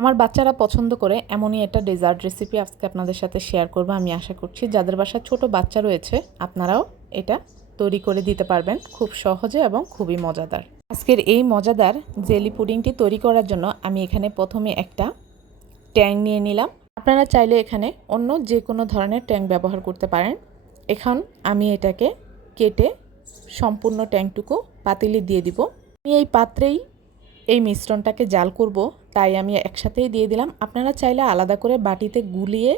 আমার বাচ্চারা পছন্দ করে এমনই একটা ডেজার্ট রেসিপি আজকে আপনাদের সাথে শেয়ার করব। আমি আশা করছি যাদের বাসায় ছোট বাচ্চা রয়েছে আপনারাও এটা তৈরি করে দিতে পারবেন খুব সহজে এবং খুবই মজাদার। আজকের এই মজাদার জেলি পুডিংটি তৈরি করার জন্য আমি এখানে প্রথমে একটা ট্যাং নিয়ে নিলাম। আপনারা চাইলে এখানে অন্য যে কোনো ধরনের ট্যাং ব্যবহার করতে পারেন। এখন আমি এটাকে কেটে সম্পূর্ণ ট্যাংটুকু পাতিলে দিয়ে দিব। আমি এই পাত্রেই এই মিশ্রণটাকে জাল করব, তাই আমি একসাথেই দিয়ে দিলাম। আপনারা চাইলে আলাদা করে বাটিতে গুলিয়ে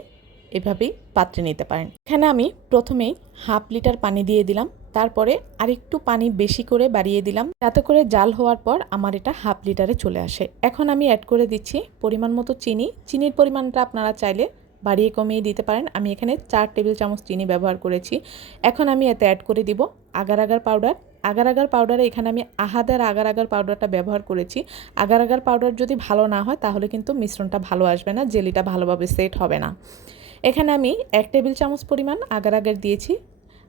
এভাবেই পাত্রে নিতে পারেন। এখানে আমি প্রথমেই হাফ লিটার পানি দিয়ে দিলাম, তারপরে আরেকটু পানি বেশি করে বাড়িয়ে দিলাম যাতে করে জাল হওয়ার পর আমার এটা হাফ লিটারে চলে আসে। এখন আমি অ্যাড করে দিচ্ছি পরিমাণ মতো চিনি। চিনির পরিমাণটা আপনারা চাইলে বাড়িয়ে কমিয়ে দিতে পারেন। আমি এখানে 4 টেবিল চামচ চিনি ব্যবহার করেছি। এখন আমি এতে অ্যাড করে দিব agar agar powder. Agar agar পাউডারে এখানে আমি আহাদের আগার আগার পাউডারটা ব্যবহার করেছি। আগার আগার পাউডার যদি ভালো না হয় তাহলে কিন্তু মিশ্রণটা ভালো আসবে না, জেলিটা ভালোভাবে সেট হবে না। এখানে আমি 1 টেবিল চামচ পরিমাণ আগার আগার দিয়েছি।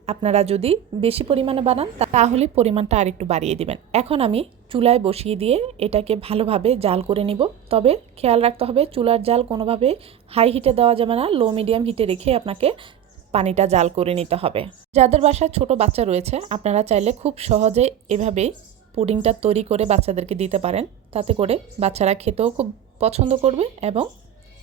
আপনারা যদি বেশি পরিমাণে বানান তাহলে পরিমাণটা আরেকটু বাড়িয়ে দিবেন। এখন আমি চুলায় বসিয়ে দিয়ে এটাকে ভালোভাবে জাল করে নিব। তবে খেয়াল রাখতে হবে চুলার জাল কোনোভাবে হাই হিটে দেওয়া যাবে না, লো মিডিয়াম হিটে রেখে আপনাকে পানিটা জাল করে নিতে হবে। যাদের বাসায় ছোট বাচ্চা রয়েছে আপনারা চাইলে খুব সহজে এভাবেই পুডিংটা তৈরি করে বাচ্চাদেরকে দিতে পারেন। তাতে করে বাচ্চারা খেতেও খুব পছন্দ করবে এবং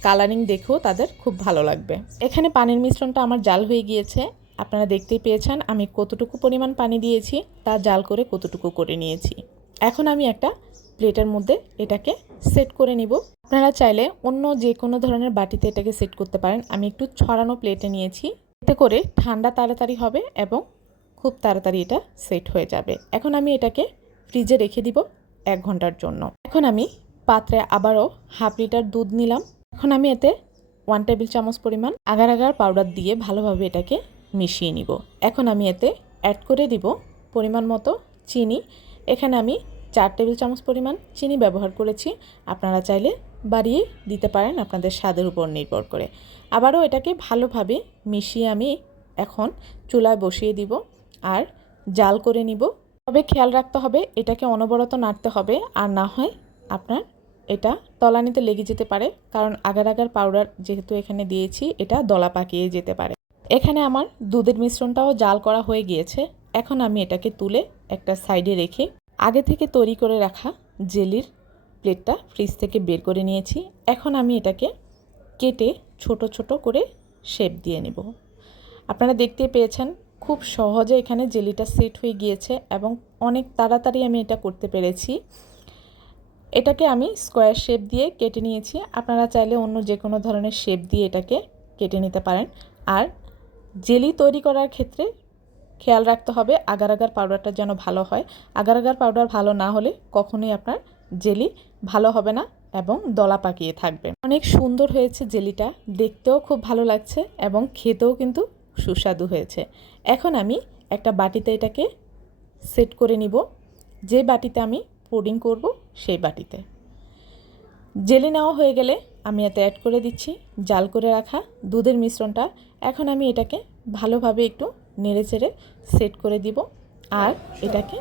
কালারিং দেখেও তাদের খুব ভালো লাগবে। এখানে পানির মিশ্রণটা আমার জাল হয়ে গিয়েছে। আপনারা দেখতেই পেয়েছেন আমি কতটুকু পরিমাণ পানি দিয়েছি, তা জাল করে কতটুকু করে নিয়েছি। এখন আমি একটা প্লেটের মধ্যে এটাকে সেট করে নিব। আপনারা চাইলে অন্য যে কোনো ধরনের বাটিতে এটাকে সেট করতে পারেন। আমি একটু ছড়ানো প্লেটে নিয়েছি, এতে করে ঠান্ডা তাড়াতাড়ি হবে এবং খুব তাড়াতাড়ি এটা সেট হয়ে যাবে। এখন আমি এটাকে ফ্রিজে রেখে দিব 1 ঘন্টার জন্য। এখন আমি পাত্রে আবারও হাফ লিটার দুধ নিলাম। এখন আমি এতে 1 টেবিল চামচ পরিমাণ আগার আগার পাউডার দিয়ে ভালোভাবে এটাকে মিশিয়ে নিব। এখন আমি এতে অ্যাড করে দিব পরিমাণ মতো চিনি। এখানে আমি 4 টেবিল চামচ পরিমাণ চিনি ব্যবহার করেছি। আপনারা চাইলে বাড়িয়ে দিতে পারেন আপনাদের স্বাদের উপর নির্ভর করে। আবারও এটাকে ভালোভাবে মিশিয়ে আমি এখন চুলায় বসিয়ে দিব আর জাল করে নিব। তবে খেয়াল রাখতে হবে এটাকে অনবরত নাড়তে হবে, আর না হয় আপনার এটা তলানিতে লেগে যেতে পারে, কারণ আগার আগার পাউডার যেহেতু এখানে দিয়েছি এটা দলা পাকিয়ে যেতে পারে। এখানে আমার দুধের মিশ্রণটাও জাল করা হয়ে গিয়েছে। এখন আমি এটাকে তুলে একটা সাইডে রেখে আগে থেকে তৈরি করে রাখা জেলির প্লেটটা ফ্রিজ থেকে বের করে নিয়েছি। এখন আমি এটাকে কেটে ছোট ছোট করে শেপ দিয়ে নেব। আপনারা দেখতে পেয়েছেন খুব সহজে এখানে জেলিটা সেট হয়ে গিয়েছে এবং অনেক তাড়াতাড়ি আমি এটা করতে পেরেছি। এটাকে আমি স্কোয়ার শেপ দিয়ে কেটে নিয়েছি। আপনারা চাইলে অন্য যে কোনো ধরনের শেপ দিয়ে এটাকে কেটে নিতে পারেন। আর জেলি তৈরি করার ক্ষেত্রে খেয়াল রাখতে হবে আগার আগার পাউডারটা যেন ভালো হয়। আগার আগার পাউডার ভালো না হলে কখনোই আপনার জেলি ভালো হবে না এবং দলা পাকিয়ে থাকবে। অনেক সুন্দর হয়েছে জেলিটা, দেখতেও খুব ভালো লাগছে এবং খেতেও কিন্তু সুস্বাদু হয়েছে। এখন আমি একটা বাটিতে এটাকে সেট করে নিব। যে বাটিতে আমি পুডিং করব সেই বাটিতে জেলি নেওয়া হয়ে গেলে আমি এতে অ্যাড করে দিচ্ছি জাল করে রাখা দুধের মিশ্রণটা। এখন আমি এটাকে ভালোভাবে একটু নেড়ে চেড়ে সেট করে দিব আর এটাকে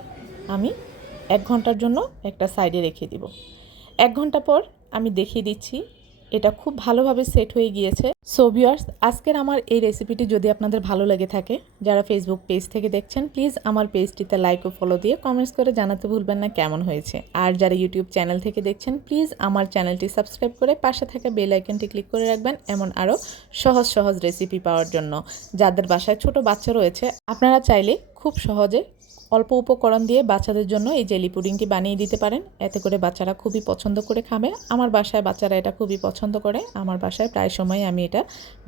আমি 1 ঘন্টার জন্য একটা সাইডে রেখে দিব। 1 ঘন্টা পর আমি দেখিয়ে দিচ্ছি এটা খুব ভালোভাবে সেট হয়ে গিয়েছে। সো ভিউয়ার্স, আজকের আমার এই রেসিপিটি যদি আপনাদের ভালো লেগে থাকে, যারা ফেসবুক পেজ থেকে দেখছেন প্লিজ আমার পেজটিতে লাইক ও ফলো দিয়ে কমেন্টস করে জানাতে ভুলবেন না কেমন হয়েছে। আর যারা ইউটিউব চ্যানেল থেকে দেখছেন প্লিজ আমার চ্যানেলটি সাবস্ক্রাইব করে পাশে থাকা বেল আইকনটি ক্লিক করে রাখবেন এমন আরও সহজ সহজ রেসিপি পাওয়ার জন্য। যাদের বাসায় ছোট বাচ্চা রয়েছে আপনারা চাইলে খুব সহজে অল্প উপকরণ দিয়ে বাচ্চাদের জন্য এই জেলি পুডিংটি বানিয়ে দিতে পারেন। এতে করে বাচ্চারা খুবই পছন্দ করে খাবে। আমার বাসায় বাচ্চারা এটা খুবই পছন্দ করে। আমার বাসায় প্রায় সময় আমি এটা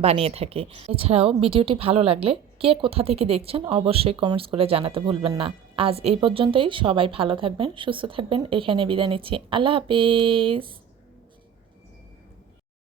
বানিয়ে থাকি। এছাড়াও ভিডিওটি ভালো লাগলে কে কোথা থেকে দেখছেন অবশ্যই কমেন্টস করে জানাতে ভুলবেন না। আজ এই পর্যন্তই। সবাই ভালো থাকবেন, সুস্থ থাকবেন। এখানে বিদায় নিচ্ছি। আল্লাহ হাফেজ।